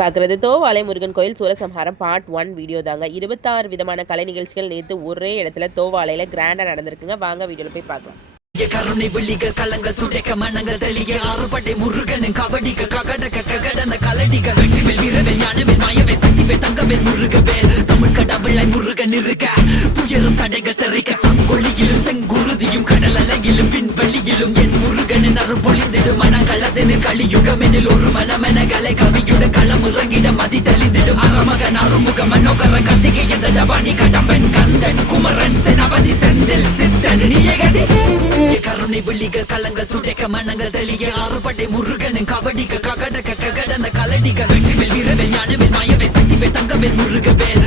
பார்க்குறது தோவாலை முருகன் கோயில் Soorasamharam part 1 video தாங்க. 26 விதமான கலை நிகழ்ச்சிகள் நேற்று ஒரே இடத்துல தோவாலையில் கிராண்டாக நடந்திருக்குங்க. வாங்க வீடியோவில் போய் பார்க்கலாம். கருணை விழிக கலங்கள் துடைக்க மனங்கள் தெளிய ஆறுபடை முருகனின் கபடிக்க ககடக்க ககடந்த கலடிக வெற்றிவேல் வீரவேல் ஞானவேல் மாயவே சக்திவேல் தங்கவேல் முருகவேல் தமிழ் கடவுளை முருகன் இருக்க துயரும் தடைகள் தெரிக்க சங்கொழியிலும் செங்குருதியும் கடல் அலையிலும் விண்வெளியிலும் என் முருகனின் அருள் பொழிந்திடும் மனங்களதனில் கலியுகமெனில் ஒரு மனமென கலை கவியுடன் களம் இறங்கிட மதி தெளிந்திடும் அறமகன் அருமுக மனோகர கத்திகை எந்த ஜபானி கடம்பன் கந்தன் குமரன் செனபதி செந்தில் சித்தன் நீயகதி கருணை விழிகள் கலங்கள் துடைக்க மனங்கள் தெளிய ஆறுபடை முருகனின் கபடிக்க ககடக்க ககடந்த கலடிக வெற்றிவேல் வீரவேல் ஞானவேல் மாயவே சக்திவேல் தங்கவேல் முருகவேல்